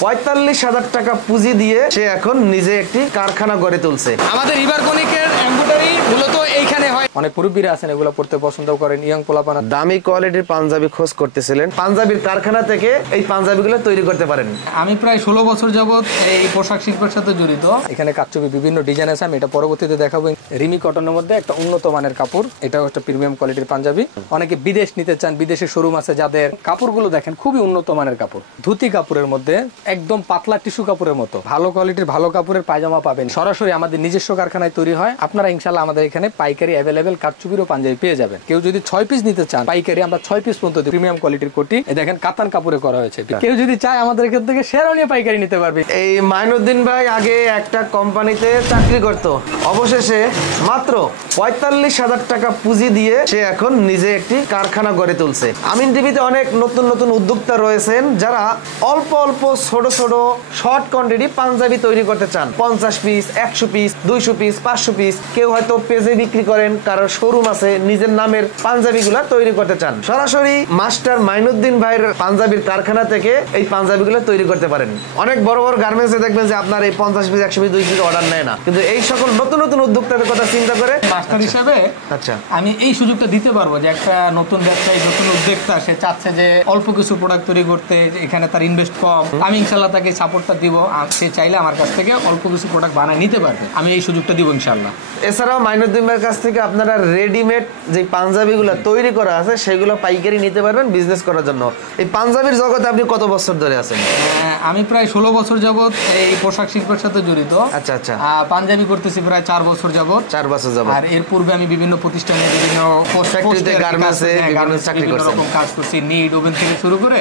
৪৫,০০০ টাকা পুঁজি দিয়ে সে এখন নিজে একটি কারখানা গড়ে তুলছে। আমাদের রিভারকনিকের এমব্রয়ডারি মূলত এইখানে হয়। অনেক মুরব্বীরা আছেন এগুলো পড়তে পছন্দ করেন, ইয়ং পোলাপান। দামি কোয়ালিটির পাঞ্জাবি খোঁজ করতেছিলেন, পাঞ্জাবির কারখানা থেকে এই পাঞ্জাবিগুলো তৈরি করতে পারেন। আমি প্রায় ১৬ বছর যাবত এই পোশাক শিল্পের সাথে জড়িত। এখানে কারচুপি বিভিন্ন ডিজাইন আছে, আমি এটা পরবর্তীতে দেখাবো। রিমি কটনের মধ্যে একটা উন্নত মানের কাপড়, এটাও একটা প্রিমিয়াম কোয়ালিটির পাঞ্জাবি। অনেকে বিদেশ নিতে চান, বিদেশি শোরুম আছে যাদের, কাপড়গুলো দেখেন খুবই উন্নত মানের কাপড়। ধুতি কাপড়ের মধ্যে একদম পাতলা টিস্যু কাপড়ের মতো ভালো কোয়ালিটির ভালো কাপড়ের পায়জামা পাবেন। সরাসরি আমাদের নিজস্ব কারখানায় তৈরি হয়। আপনারা ইনশাআল্লাহ আমাদের এখানে পাইকারি অ্যাভেলেবেল কারচুপিরও পাঞ্জাবি পেয়ে যাবেন। কেউ যদি 6 পিস নিতে চান পাইকারি, আমরা 6 পিস পর্যন্ত প্রিমিয়াম কোয়ালিটির কোটি দেখেন কাতান কাপড়ে করা হয়েছে। কেউ যদি চায় আমাদের এখান থেকে শেরওয়ানি পাইকারি নিতে পারবে। এই মাইনুদ্দিন ভাই আগে একটা কোম্পানিতে চাকরি করত, অবশেষে মাত্র ৪৫,০০০ টাকা পুঁজি দিয়ে সে এখন নিজে একটি কারখানা গড়ে তুলছে। আমিন টিভিতে অনেক নতুন নতুন উদ্যোক্তা রয়েছেন যারা অল্প অল্প ছোট ছোট শর্ট কোয়ান্টিটি পাঞ্জাবি তৈরি করতে চান। 50 পিস, 100 পিস, 200 পিস, 500 পিস। কেউ হয়তো পেজে বিক্রি করেন, কারোর শোরুম আছে, নিজের নামের পাঞ্জাবিগুলা তৈরি করতে চান। সরাসরি মাস্টার মাইনুদ্দিন ভাইয়ের পাঞ্জাবির কারখানা থেকে এই পাঞ্জাবিগুলো তৈরি করতে পারেন। অনেক বড় বড় গার্মেন্টসে দেখবেন যে আপনার এই 50 পিস, 100 পিস, 200 পিস অর্ডার নেয় না, কিন্তু এই সকল নতুন নতুন উদ্যোক্তাদের কথা চিন্তা করে মাস্টার হিসেবে আমি এই সুযোগটা দিতে পারবো যে একটা নতুন ব্যবসায়ী, নতুন উদ্যোক্তা, সে চাচ্ছে যে অল্প কিছু প্রোডাক্ট তৈরি করতে, এখানে তার ইনভেস্ট কম, আমি ইনশাল্লাহ তাকে সাপোর্টটা দিব। সে চাইলে আমার কাছ থেকে অল্প কিছু প্রোডাক্ট বানিয়ে নিতে পারবে, আমি এই সুযোগটা দিব ইনশাল্লাহ। এছাড়াও মাইনুদ্দিন ভাইয়ের কাছ থেকে আপনারা রেডিমেড যে পাঞ্জাবিগুলো তৈরি করা আছে সেগুলো পাইকারি নিতে পারবেন বিজনেস করার জন্য। এই পাঞ্জাবির জগতে আপনি কত বছর ধরে আছেন? আমি প্রায় 16 বছর যাবত এই পোশাক শিল্পের সাথে জড়িত। আচ্ছা আচ্ছা। পাঞ্জাবি করতেছি প্রায় 4 বছর যাবত। 4 বছর যাবত। আর এর পূর্বে আমি বিভিন্ন প্রতিষ্ঠানে, বিভিন্ন ফ্যাক্টরিতে, গার্মেন্টসে বিভিন্ন চাকরি করছি, রকম কাজ করছি। নিড ওভেন থেকে শুরু করে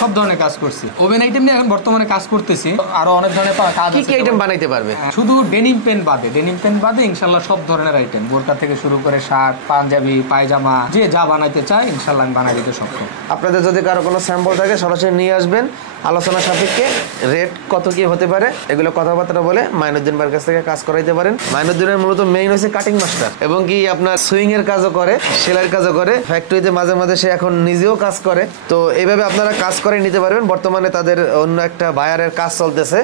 সব ধরনের কাজ করছি। ওভেন আইটেম নিয়ে এখন বর্তমানে কাজ করতেছি। আরো অনেক ধরনের কাজ আছে। কি আইটেম বানাইতে পারবে? শুধু ডেনিম প্যান্ট বাদে ইনশাআল্লাহ সব ধরনের আইটেম, বোরকা থেকে শুরু করে শার্ট, পাঞ্জাবি, পায়জামা, যে যা বানাইতে চায় ইনশাআল্লাহ আমি বানাই দিতে সক্ষম। আপনাদের যদি কারো কোনো স্যাম্পল থাকে সরাসরি নিয়ে আসবেন, আলোচনা সাপেক্ষে রেট কত কি হতে পারে এগুলো কথাবার্তা বলে মাইনুদ্দিন ভাইয়ের কাছ থেকে কাজ করাইতে পারেন। মাইনুদ্দিনের মূলত মেইন হচ্ছে কাটিং মাস্টার, এবং কি আপনার সুইং এর কাজও করে, সেলাইয়ের কাজও করে, ফ্যাক্টরিতে মাঝে মাঝে সে এখন নিজেও কাজ করে। তো এইভাবে আপনারা কাজ করে নিতে পারবেন। বর্তমানে তাদের অন্য একটা বায়ারের কাজ চলতেছে।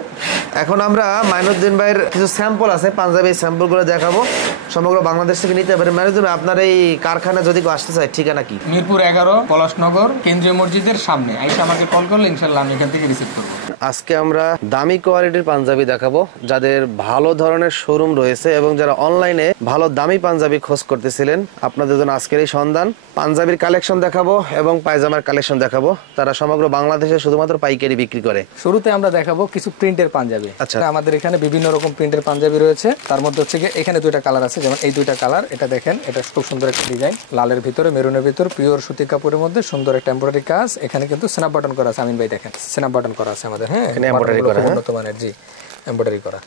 এখন আমরা মাইনুদ্দিন ভাইয়ের কিছু স্যাম্পল আছে, পাঞ্জাবি স্যাম্পলগুলো দেখাবো। সমগ্র বাংলাদেশ থেকে নিতে পারেন। মাইনুদ্দিন ভাই, আপনার এই কারখানা যদি কেউ আসতে চায় ঠিকানা কি? মিরপুর 11 পলাশনগর কেন্দ্রীয় মসজিদের সামনে। আইসা আমাকে কল করলে ইনশাআল্লাহ আমি এখান থেকে রিসিভ করব। আজকে আমরা দামি কোয়ালিটির পাঞ্জাবি দেখাবো, যাদের ভালো ধরনের শোরুম রয়েছে এবং যারা অনলাইনে ভালো দামি পাঞ্জাবি খোঁজ করতেছিলেন, আপনাদের জন্য আজকের এই সন্ধান। পাঞ্জাবির কালেকশন দেখাবো এবং পায়জামার কালেকশন দেখাবো। তারা সমগ্র বাংলাদেশে শুধুমাত্র পাইকারি বিক্রি করে। শুরুতে আমরা দেখাবো কিছু প্রিন্টের পাঞ্জাবি। আচ্ছা, আমাদের এখানে বিভিন্ন রকম প্রিন্টের পাঞ্জাবি রয়েছে। তার মধ্যে হচ্ছে এখানে 2টা কালার আছে, যেমন এই 2টা কালার। এটা দেখেন, এটা খুব সুন্দর একটা ডিজাইন, লালের ভিতরে মেরুনের ভিতরে পিওর সুতি কাপড়ের মধ্যে সুন্দর একটা এমব্রয়ডারি কাজ। এখানে কিন্তু স্ন্যাপ বাটন করা আছে। আমিন ভাই দেখেন, স্ন্যাপ বাটন করা আছে আমাদের। হ্যাঁ, এখানে এমব্রয়ডারি করা, উন্নত মানের জি এমব্রয়ডারি করা।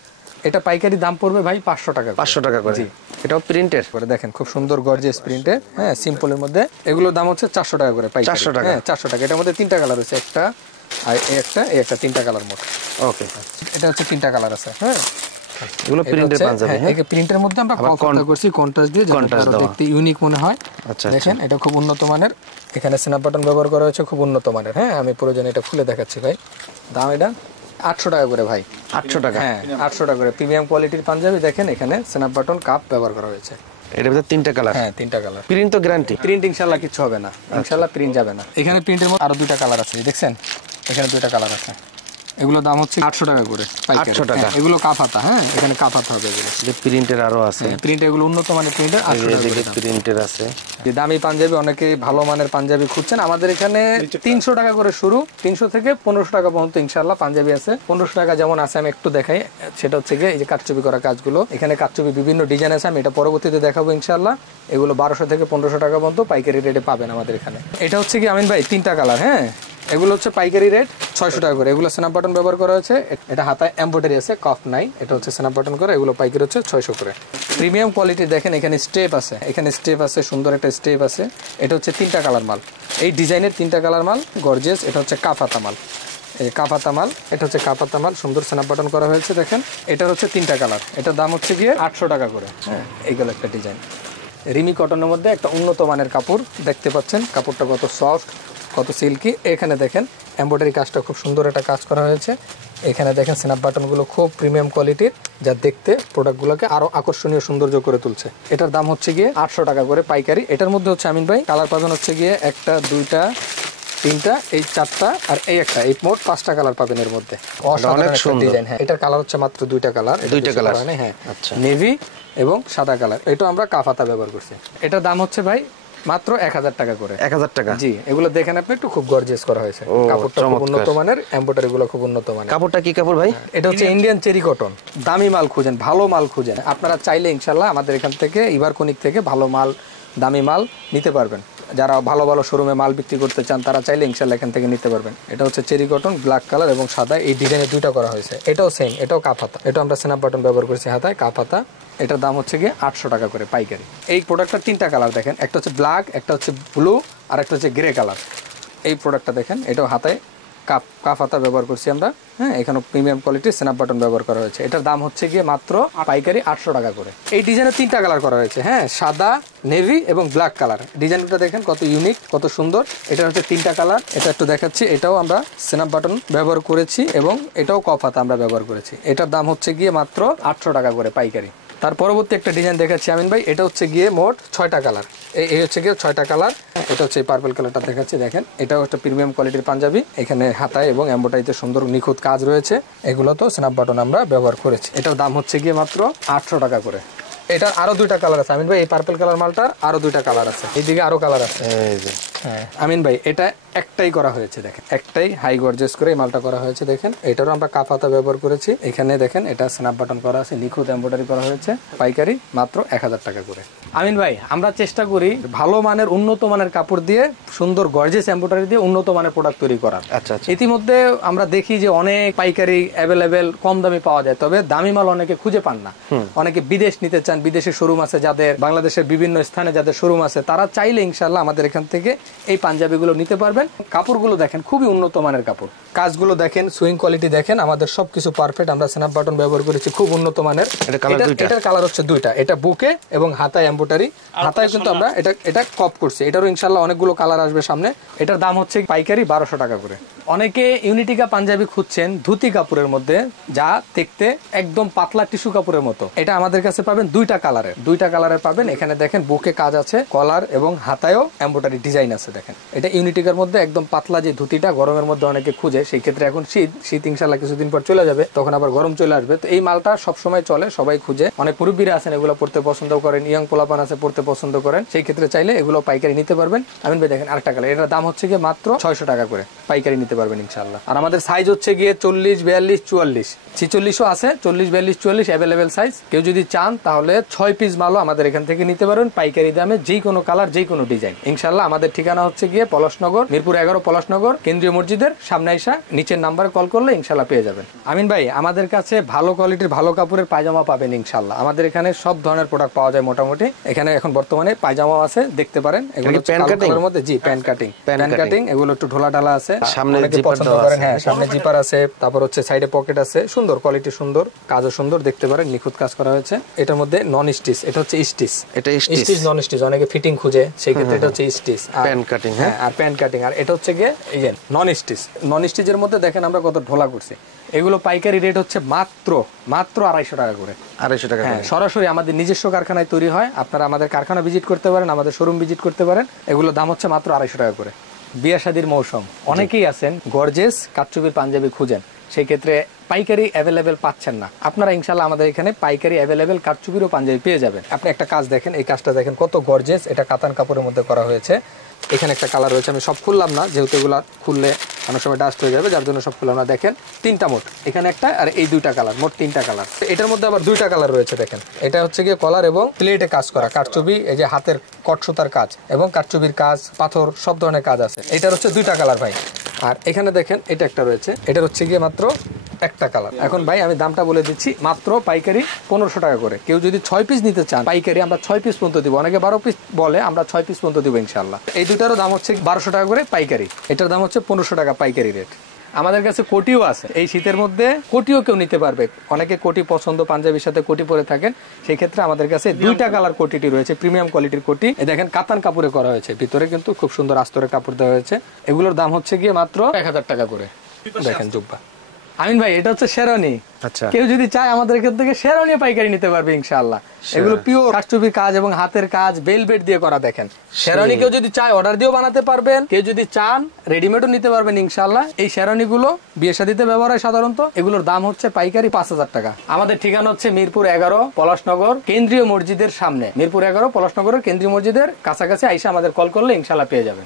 এটা পাইকারি দাম পড়বে ভাই 500 টাকা। 500 টাকা করে। জি, এটাও প্রিন্টের করে দেখেন, খুব সুন্দর গর্জিয়াস প্রিন্টে। হ্যাঁ, সিম্পলের মধ্যে। এগুলোর দাম হচ্ছে 400 টাকা করে পাইকারি। 400 টাকা। হ্যাঁ, 400 টাকা। এটার মধ্যে 3টা কালার আছে, একটা আর এই একটা 3টা কালার মোট। ওকে, এটা হচ্ছে 3টা কালার আছে। হ্যাঁ, এগুলো প্রিন্টের পাঞ্জাবি। হ্যাঁ, এই প্রিন্টের মধ্যে আমরা কন্ট্রাস্ট করছি, কন্ট্রাস্ট দিয়ে যাতে দেখতে ইউনিক মনে হয়। আচ্ছা, দেখেন এটা খুব উন্নত মানের। এখানে স্ন্যাপ বাটন ব্যবহার করা হয়েছে, খুব উন্নত মানের। হ্যাঁ, আমি প্রয়োজনে এটা খুলে দেখাচ্ছি ভাই। দাম এটা 800 টাকা করে ভাই। 800 টাকা? হ্যাঁ, 800 টাকা করে প্রিমিয়াম কোয়ালিটির পাঞ্জাবি। দেখেন এখানে স্ন্যাপ বাটন কাপ ব্যবহার করা হয়েছে। এর ভিতরে 3টা কালার। হ্যাঁ, 3টা কালার। প্রিন্ট তো গ্যারান্টি? প্রিন্ট ইনশাআল্লাহ কিছু হবে না, ইনশাআল্লাহ প্রিন্ট যাবে না। এখানে প্রিন্টের মধ্যে আরো 2টা কালার আছে, দেখছেন এখানে 2টা কালার আছে। এগুলো দাম হচ্ছে 800 টাকা করে। 800 টাকা। এগুলো কাফাতা। হ্যাঁ, এখানে কাফাতা হবে এগুলো। যে প্রিন্টের আরো আছে, প্রিন্ট এগুলো উন্নত মানের প্রিন্টের। 800 টাকা প্রিন্টের আছে। দামি পাঞ্জাবি, অনেকে ভালো মানের পাঞ্জাবি খুঁজছেন, আমাদের এখানে 300 টাকা করে শুরু। 300 থেকে 1500 টাকা পর্যন্ত ইনশাআল্লাহ পাঞ্জাবি আছে। 1500 টাকা যেমন আছে, আমি একটু দেখাই। সেটা হচ্ছে এই যে কারচুপি করা কাজগুলো। এখানে কারচুপি বিভিন্ন ডিজাইন আছে, আমি এটা পরবর্তীতে দেখাবো ইনশাআল্লাহ। এগুলো 1200 থেকে 1500 টাকা পর্যন্ত পাইকারি রেটে পাবেন আমাদের এখানে। এটা হচ্ছে আমিন ভাই 3টা কালার। হ্যাঁ, এগুলো হচ্ছে পাইকারি রেট 600 টাকা করে। এগুলো স্ন্যাপ বাটন ব্যবহার করা হয়েছে। এটা হাতায় এমব্রয়ডারি আছে, কফ নাই। এটা হচ্ছে স্ন্যাপ বাটন করে। এগুলো পাইকারি হচ্ছে 600 করে। প্রিমিয়াম কোয়ালিটি দেখেন, এখানে স্টেপ আছে, এখানে স্টেপ আছে, সুন্দর একটা স্টেপ আছে। এটা হচ্ছে 3টা কালার মাল। এই ডিজাইনের 3টা কালার মাল, গর্জিয়াস। এটা হচ্ছে কাফাতা মাল, এই কাফাতা মাল। এটা হচ্ছে কাফাতা মাল, সুন্দর স্ন্যাপ বাটন করা হয়েছে। দেখেন এটার হচ্ছে 3টা কালার। এটার দাম হচ্ছে 800 টাকা করে। হ্যাঁ, এইগুলো একটা ডিজাইন। রিমি কটনের মধ্যে একটা উন্নত মানের কাপড় দেখতে পাচ্ছেন। কাপড়টা কত সফট, কত সিল্কি। এখানে দেখেন এমব্রয়ডারি কাজটা খুব সুন্দর একটা কাজ করা হয়েছে। এখানে দেখেন স্ন্যাপ বাটনগুলো খুব প্রিমিয়াম কোয়ালিটির, যা দেখতে প্রোডাক্টগুলোকে আরো আকর্ষণীয় সৌন্দর্য করে তুলছে। এটার দাম হচ্ছে গিয়ে 800 টাকা করে পাইকারি। এটার মধ্যে হচ্ছে আমিন ভাই কালার পাবেন হচ্ছে গিয়ে একটা, দুইটা, তিনটা, এই চারটা আর এই একটা, এই মোট 5টা কালার পাবেন এর মধ্যে। অনেক সুন্দর ডিজাইন। হ্যাঁ, এটার কালার হচ্ছে মাত্র 2টা কালার। 2টা কালার? হ্যাঁ, আচ্ছা, নেভি এবং সাদা কালার। এটা আমরা কাফাতা ব্যবহার করছি। এটার দাম হচ্ছে ভাই মাত্র 1000 টাকা করে। 1000 টাকা? জি। এগুলো দেখেন আপনি, একটু খুব গর্জিয়াস করা হয়েছে। কাপড়টা খুব উন্নত মানের, এমব্রয়ডারি গুলো খুব উন্নত মানের। কাপড়টা কি কাপড় ভাই? এটা হচ্ছে ইন্ডিয়ান চেরি কটন। দামি মাল খুঁজেন, ভালো মাল খুঁজেন, আপনারা চাইলে ইনশাআল্লাহ আমাদের এখান থেকে ইভারকনিক থেকে ভালো মাল, দামি মাল নিতে পারবেন। যারা ভালো ভালো শোরুমে মাল বিক্রি করতে চান তারা চাইলে ইনশাআল্লাহ এখান থেকে নিতে পারবেন। এটা হচ্ছে চেরি কটন, ব্ল্যাক কালার এবং সাদা, এই ডিজাইনে 2টা করা হয়েছে। এটাও সেম, এটাও কাফাতা। এটা আমরা স্ন্যাপ বাটন ব্যবহার করেছি হাতায়, কাফাতা। এটার দাম হচ্ছে গিয়ে 800 টাকা করে পাইকারি। এই প্রোডাক্টটা 3টা কালার দেখেন, একটা হচ্ছে ব্ল্যাক, একটা হচ্ছে ব্লু আর একটা হচ্ছে গ্রে কালার। এই প্রোডাক্টটা দেখেন, এটাও হাতায় কাফাতা ব্যবহার করছি আমরা। হ্যাঁ, এখানে প্রিমিয়াম কোয়ালিটির স্ন্যাপ বাটন ব্যবহার করা হয়েছে। এটার দাম হচ্ছে গিয়ে মাত্র পাইকারি 800 টাকা করে। এই ডিজাইনের 3টা কালার করা হয়েছে। হ্যাঁ, সাদা, নেভি এবং ব্ল্যাক কালার। ডিজাইনটা দেখেন কত ইউনিক, কত সুন্দর। এটা হচ্ছে 3টা কালার। এটা একটু দেখাচ্ছি, এটাও আমরা স্ন্যাপ বাটন ব্যবহার করেছি এবং এটাও কাফাতা আমরা ব্যবহার করেছি। এটার দাম হচ্ছে গিয়ে মাত্র 800 টাকা করে পাইকারি। তার পরবর্তী একটা ডিজাইন দেখাচ্ছি আমিন ভাই। এটা হচ্ছে গিয়ে মোট 6টা কালার। এই হচ্ছে গিয়ে 6টা কালার। এটা হচ্ছে পার্পল কালারটা দেখাচ্ছি, দেখেন এটাও একটা প্রিমিয়াম কোয়ালিটির পাঞ্জাবি। এখানে হাতায় এবং এমব্রয়ডারিতে সুন্দর নিখুঁত কাজ রয়েছে। এগুলো তো স্ন্যাপ বাটন আমরা ব্যবহার করেছি। এটার দাম হচ্ছে গিয়ে মাত্র 800 টাকা করে। এটা আরো 2টা কালার আছে আমিন ভাই। এই পার্পল কালার মালটা আরো 2টা কালার আছে, এইদিকে আরো কালার আছে। এই যে, হ্যাঁ আমিন ভাই, এটা একটাই করা হয়েছে, দেখেন একটাই হাই গর্জিয়াস করে এই মালটা করা হয়েছে। দেখেন এটারও আমরা কাফাতা ব্যবহার করেছি। এখানে দেখেন এটা স্ন্যাপ বাটন করা আছে, নিখুঁত এমব্রয়ডারি করা হয়েছে। পাইকারি মাত্র 1000 টাকা করে। আমিন ভাই, আমরা চেষ্টা করি ভালো মানের, উন্নত মানের কাপড় দিয়ে, সুন্দর গর্জিয়াস এমব্রয়ডারি দিয়ে উন্নত মানের প্রোডাক্ট তৈরি করার। আচ্ছা, ইতিমধ্যে আমরা দেখি যে অনেক পাইকারি অ্যাভেলেবেল কম দামে পাওয়া যায়, তবে দামি মাল অনেকে খুঁজে পান না। অনেকে বিদেশ নিতে চান, বিদেশে শোরুম আছে যাদের, বাংলাদেশের বিভিন্ন স্থানে যাদের শোরুম আছে, তারা চাইলে ইনশাআল্লাহ আমাদের এখান থেকে এই পাঞ্জাবিগুলো নিতে পারবেন। কাপড়গুলো দেখেন খুবই উন্নত মানের কাপড়, কাজগুলো দেখেন, সুইং কোয়ালিটি দেখেন, আমাদের সবকিছু পারফেক্ট। আমরা স্ন্যাপ বাটন ব্যবহার করেছি, খুব উন্নত মানের। এটার কালার হচ্ছে 2টা, এটা বুকে এবং হাতায় এমব্রয়ডারি। হাতায় কিন্তু আমরা এটা কপ করছি। এটারও ইনশাআল্লাহ অনেকগুলো কালার আসবে সামনে। এটার দাম হচ্ছে পাইকারি 1200 টাকা করে। অনেকে ইউনিটিকা পাঞ্জাবি খুঁজছেন ধুতি কাপড়ের মধ্যে, যা দেখতে একদম পাতলা টিস্যু কাপড়ের মতো। এটা আমাদের কাছে পাবেন 2টা কালারের পাবেন। এখানে দেখেন বুকে কাজ আছে, কলার এবং হাতায়ও এমব্রয়ডারি ডিজাইন আছে। দেখেন এটা ইউনিটিকার মধ্যে একদম পাতলা যে ধুতিটা গরমের মধ্যে অনেকে খুঁজে, সেই ক্ষেত্রে এখন শীত ইনশাআল্লাহ কিছুদিন পর চলে যাবে, তখন আবার গরম চলে আসবে। তো এই মালটা সবসময় চলে, সবাই খুঁজে। অনেক মুরব্বীরা আছেন এগুলো পড়তে পছন্দ করেন, ইয়ং পোলাপান আছে পড়তে পছন্দ করেন, সেই ক্ষেত্রে চাইলে এগুলো পাইকারি নিতে পারবেন। আমিন ভাই দেখেন আরেকটা কালার, এটার দাম হচ্ছে গিয়ে মাত্র 600 টাকা করে পাইকারি নিতে পারবেন ইনশাআল্লাহ। আর আমাদের সাইজ হচ্ছে গিয়ে 40, 42, 44, 46ও আছে। 40, 42, 44 অ্যাভেলেবেল সাইজ। কেউ যদি চান তাহলে 6 পিস মালও আমাদের এখান থেকে নিতে পারবেন পাইকারি দামে, যে কোনো কালার, যে কোনো ডিজাইন ইনশাআল্লাহ। আমাদের ঠিকানা হচ্ছে গিয়ে পলাশনগর, মিরপুর 11 পলাশনগর, কেন্দ্রীয় মসজিদের সামনে এসে নিচের নাম্বারে কল করলে ইনশাআল্লাহ পেয়ে যাবেন। আমিন ভাই, আমাদের কাছে ভালো কোয়ালিটির ভালো কাপড়ের পায়জামা পাবেন ইনশাআল্লাহ। আমাদের এখানে সব ধরনের প্রোডাক্ট পাওয়া যায় মোটামুটি। এখানে এখন বর্তমানে পায়জামা আছে, দেখতে পারেন। এগুলো প্যান কাটিংয়ের মধ্যে, জি প্যান কাটিং। এগুলো একটু ঢোলা ঢালা আছে, সামনে পছন্দ করেন। হ্যাঁ, সামনে জিপার আছে, তারপর হচ্ছে সাইডে পকেট আছে, সুন্দর কোয়ালিটি, সুন্দর কাজও সুন্দর, দেখতে পারেন নিখুঁত কাজ করা হয়েছে। এটার মধ্যে নন স্টিচ, এটা হচ্ছে স্টিচ, এটা স্টিচ নন স্টিচ। অনেকে ফিটিং খুঁজে, সেই ক্ষেত্রে এটা হচ্ছে স্টিচ প্যান কাটিং। হ্যাঁ, আর প্যান কাটিং। আর এটা হচ্ছে গিয়ে এই যে নন স্টিচের মধ্যে দেখেন আমরা কত ঢোলা করছি। এগুলো পাইকারি রেট হচ্ছে মাত্র 250 টাকা করে। 250 টাকা। হ্যাঁ, সরাসরি আমাদের নিজস্ব কারখানায় তৈরি হয়। আপনারা আমাদের কারখানা ভিজিট করতে পারেন, আমাদের শোরুম ভিজিট করতে পারেন। এগুলোর দাম হচ্ছে মাত্র 250 টাকা করে। বিয়ে শাদীর মৌসুম, অনেকেই আছেন গর্জেস কাটচুপির পাঞ্জাবি খুঁজেন, সেই ক্ষেত্রে পাইকারি অ্যাভেলেবেল পাচ্ছেন না। আপনারা ইনশাআল্লাহ আমাদের এখানে পাইকারি অ্যাভেলেবেল কাটচুপিরও পাঞ্জাবি পেয়ে যাবেন। আপনি একটা কাজ দেখেন, এই কাজটা দেখেন কত গর্জেস। এটা কাতান কাপড়ের মধ্যে করা হয়েছে। এখানে একটা কালার রয়েছে, আমি সব খুললাম না, যেহেতু এগুলো খুললে অনেক সময় ডাস্ট হয়ে যাবে, যার জন্য সব খুললাম না। দেখেন 3টা মোট, এখানে একটা আর এই 2টা কালার, মোট 3টা কালার। এটার মধ্যে আবার 2টা কালার রয়েছে। দেখেন এটা হচ্ছে গিয়ে কলার এবং প্লেটে কাজ করা কাটচুপি, এই যে হাতের কটসুতার কাজ এবং কাটচুপির কাজ, পাথর, সব ধরনের কাজ আছে। এটার হচ্ছে 2টা কালার ভাই। আর এখানে দেখেন এটা একটা রয়েছে, এটার হচ্ছে গিয়ে মাত্র একটা কালার। এখন ভাই আমি দামটা বলে দিচ্ছি, মাত্র পাইকারি 1500 টাকা করে। কেউ যদি 6 পিস নিতে চান পাইকারি আমরা 6 পিস পর্যন্ত দিব, অনেকে 12 পিস বলে, আমরা 6 পিস পর্যন্ত দিব ইনশাআল্লাহ। এই দুটারও দাম হচ্ছে 1200 টাকা করে পাইকারি। এটার দাম হচ্ছে 1500 টাকা পাইকারি রেট। আমাদের কাছে কোটিও আছে, এই শীতের মধ্যে কোটিও কেউ নিতে পারবে। অনেকে কোটি পছন্দ, পাঞ্জাবির সাথে কোটি পরে থাকেন, সেই ক্ষেত্রে আমাদের কাছে 2টা কালার কোটিটি রয়েছে, প্রিমিয়াম কোয়ালিটির কোটি। এই দেখেন কাতান কাপড়ে করা হয়েছে, ভিতরে কিন্তু খুব সুন্দর আস্তরের কাপড় দেওয়া হয়েছে। এগুলোর দাম হচ্ছে গিয়ে মাত্র 1000 টাকা করে। দেখেন জুব্বা। আমিন ভাই, এটা হচ্ছে শেরওয়ানি। আচ্ছা, কেউ যদি চায় আমাদের এখান থেকে শেরওয়ানি পাইকারি নিতে পারবে ইনশাআল্লাহ। এগুলো পিওর কাঠচুপির কাজ এবং হাতের কাজ, ভেলভেট দিয়ে করা। দেখেন শেরওয়ানি কেউ যদি চায় অর্ডার দিয়েও বানাতে পারবেন, কেউ যদি চান রেডিমেডও নিতে পারবেন ইনশাআল্লাহ। এই শেরওয়ানি গুলো বিয়ে শাদীতে ব্যবহার হয় সাধারণত। এগুলোর দাম হচ্ছে পাইকারি 5000 টাকা। আমাদের ঠিকানা হচ্ছে মিরপুর 11 পলাশনগর কেন্দ্রীয় মসজিদের সামনে। মিরপুর 11 পলাশনগরের কেন্দ্রীয় মসজিদের কাছাকাছি আইসা আমাদের কল করলে ইনশাআল্লাহ পেয়ে যাবেন।